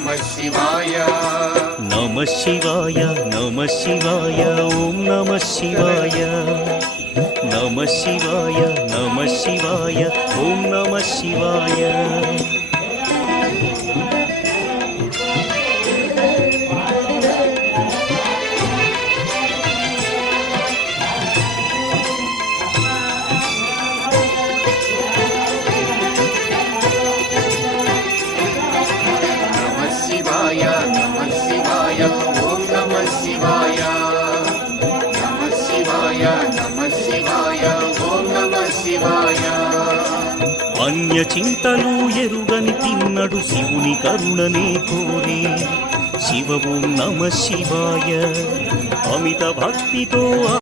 नमः शिवाय नमः शिवाय नमः शिवाय ओम नमः शिवाय नमः शिवाय नमः शिवाय ओम नमः शिवाय ओम नमः शिवाय नमः शिवाय नमः शिवाय ओम नमः शिवाय अन्य चिंतलु एरुगनि तिन्नडु शिवुनि करुणने कोरे शिव ओम नमः शिवाय अमित भक्तितो